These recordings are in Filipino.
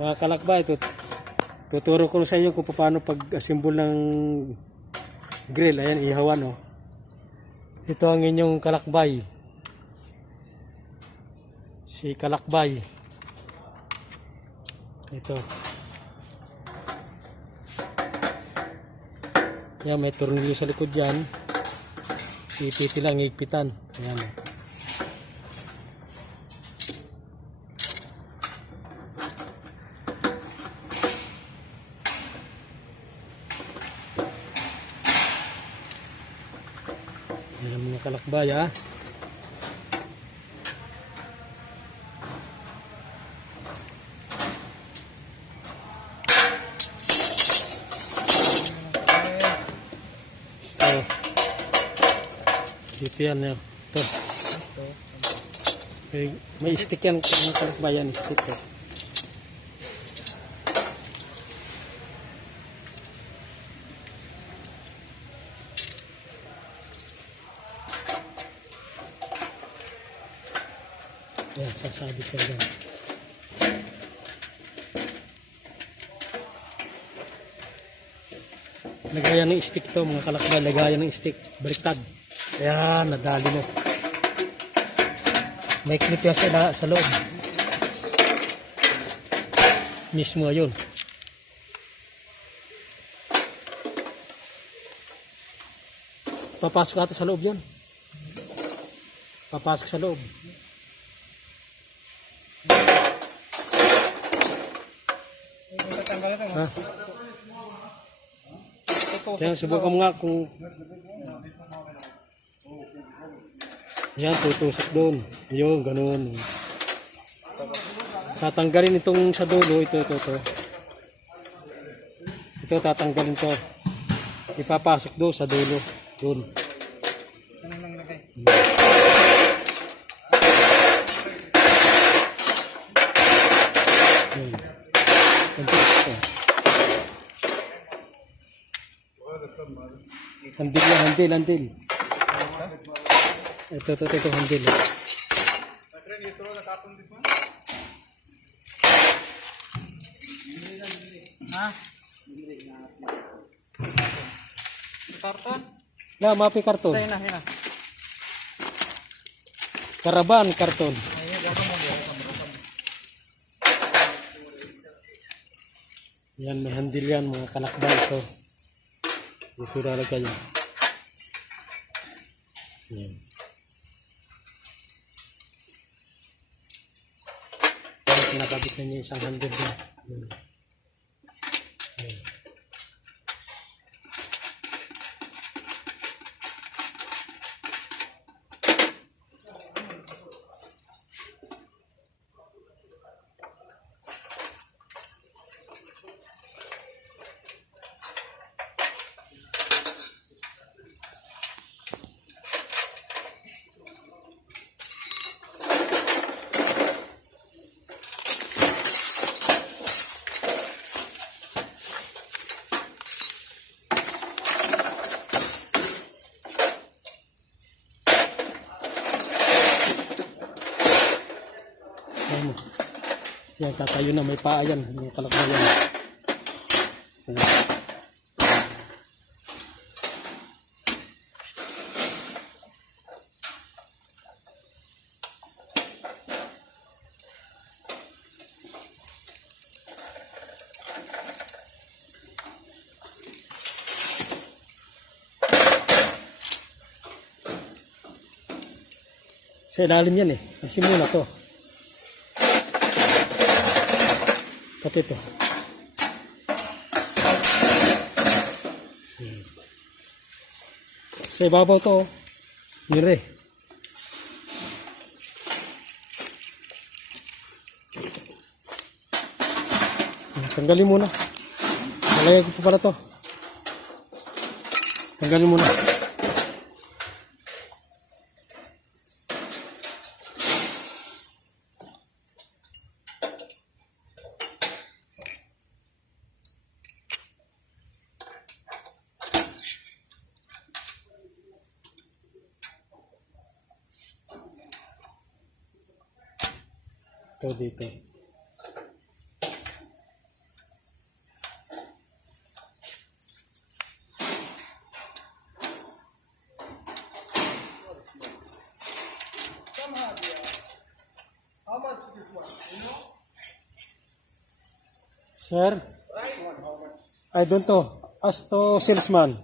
Mga kalakbay, tuturo ko sa inyo kung paano pag-assemble ng grill. Ayan, ihawan, oh. Ito ang inyong kalakbay. Si kalakbay. Ito. Ayan, may tornilyo sa likod dyan. Ipiti lang, higpitan. Ayan, oh. Ayan mga kalakbay, ha. Ito. Dito yan, ya. Ito. May stick yan mga kalakbay, yan. Stick, eh. Yan, sasabit ko dyan. Lagayan ng stick to mga kalakbay, lagayan ng stick, baliktad. Ayan, nadali mo. May clip yan sa loob. Mismo yun. Papasok ata sa loob yun. Papasok sa loob. Ha? Yan, subukan mo nga kung yan, tutusok doon. Yun, ganun. Tatanggalin itong sa dulo. Ito. Ito, tatanggalin to. Ipapasok doon sa dulo. Doon. Yun. Handil. Ito, handil. Ha? Karton? Na, mapi karton. Hina. Karaban, karton. Yan, may handil yan, mga kalakbay ito. Ito lalagay yan. Yan. Nakabit na niya isang handil na. Yan. Yan, tatayo na, may paa yan, may kalakbay yan. Sa ilalim yan eh, nasimula to. Pati ito. Sa ibabaw to, mire. Tanggalin muna. Malagay ko pa pala to. Tanggalin muna. Ito dito. Sir? I don't know. Ask to salesman.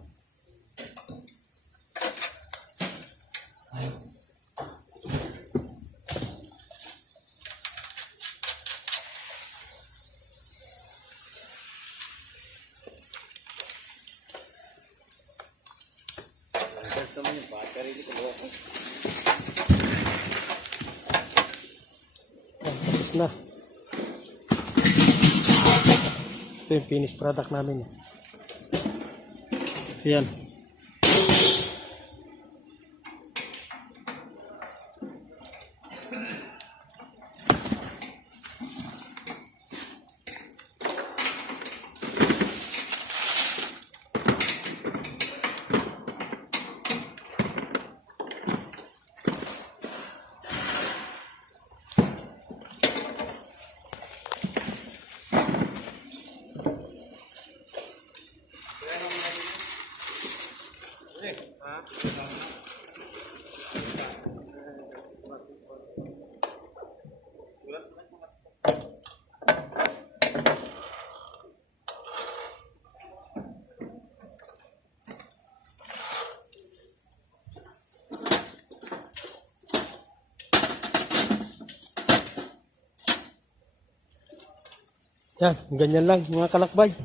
Tapos na. Ito yung finished product namin. Ayan. Yan, ganyan lang mga kalakbay.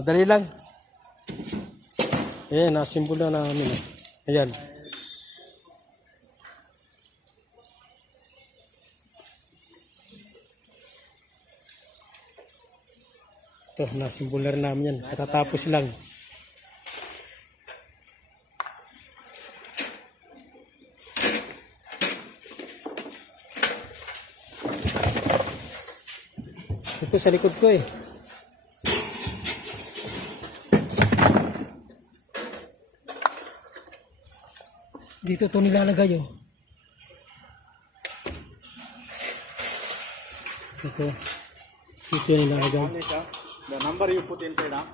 Madali lang. Ayan, nasimbol na namin. Ayan. Ito, nasimbol na rin namin yan. Katatapos lang. Ito sa likod ko eh. Dito ito nilalagay oh. Ito. Dito nilalagay. The number you put inside, huh?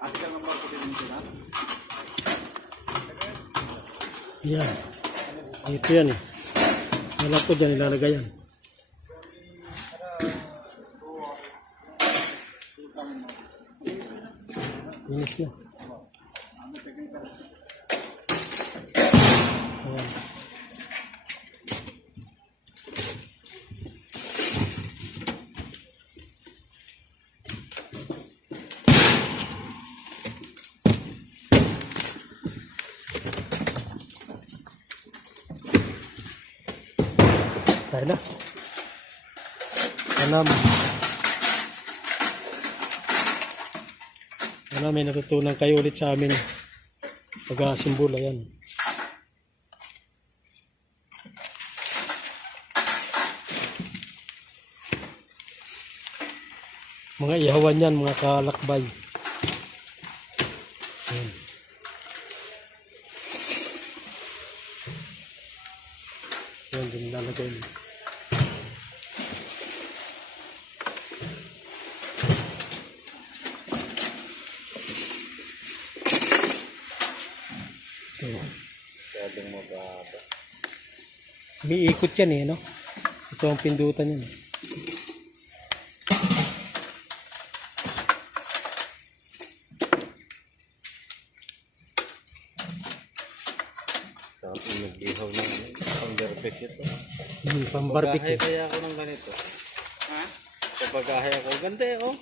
Article number put it inside, huh? Yan. Dito yan eh. Wala po dyan nilalagay yan. Finish na. Ayan. Tayo na. Sana may natutunan kayo ulit sa amin pag-asimbol. Ayan. Mga ihawan yan, mga kalakbay. Ayan. Ayan, din lalagay. Umiikot yan eh, no? Ito ang pindutan yan. Tapos nag-ihaw na pang-barbecue ito. Pang-barbecue. Kaya ako ng ganito. Ha? Kapag-ahay ako, ganda eh, oh.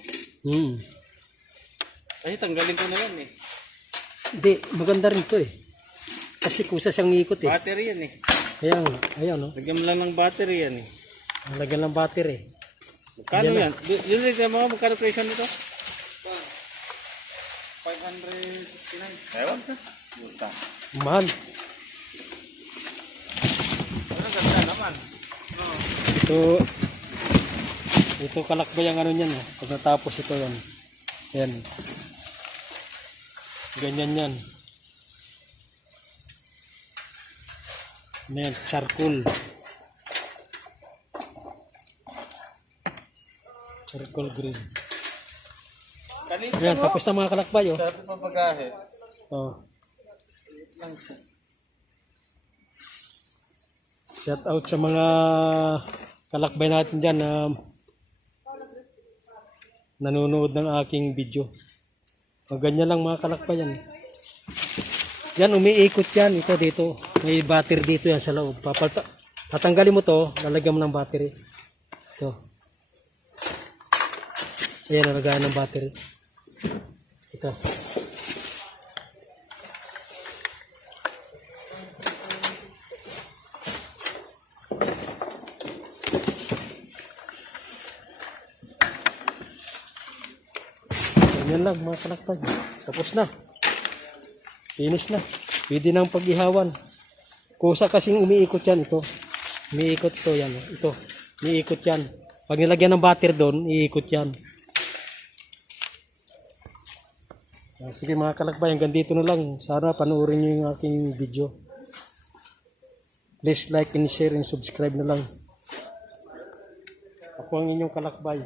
Ay, tanggalin ko na yan eh. Hindi, maganda rin to eh. Kasi kusa siyang ikot eh. Battery yan eh. Ayan, ayan no? Lagyan mo lang ng battery yan eh. Lagyan ng battery. Magkano Ayan yan? Yun rin mo, magkano presyo nito? 569. Ewan ka. Buta. Mahal. Ano ganda naman. Ito kalakbay ang ano niyan. Pag natapos ito yan. Yan. Ganyan yan. Ayan, charcoal. Charcoal green. Kanina Ayan, tapos na mga kalakbay oh. sarap ng pag-ahay. Oh. Shout out sa mga kalakbay natin dyan na nanonood ng aking video. Ganyan lang mga kalakbay yan. Yan, umiikot yan. Ito dito. May battery dito yan sa loob. Tatanggalin mo to, lalagyan mo ng battery. Ito. Ayan, nalagayan ng battery. Ito. Ganyan lang mga kalakbay. Tapos na. Finish na. Pwede nang pag-ihawan. Kusa kasing umiikot yan ito. Umiikot ito yan. Ito. Umiikot yan. Pag nilagyan ng battery doon, iikot yan. Sige mga kalakbay, hanggang dito na lang. Sana panoorin nyo yung aking video. Please like and share and subscribe na lang. Ako ang inyong kalakbay.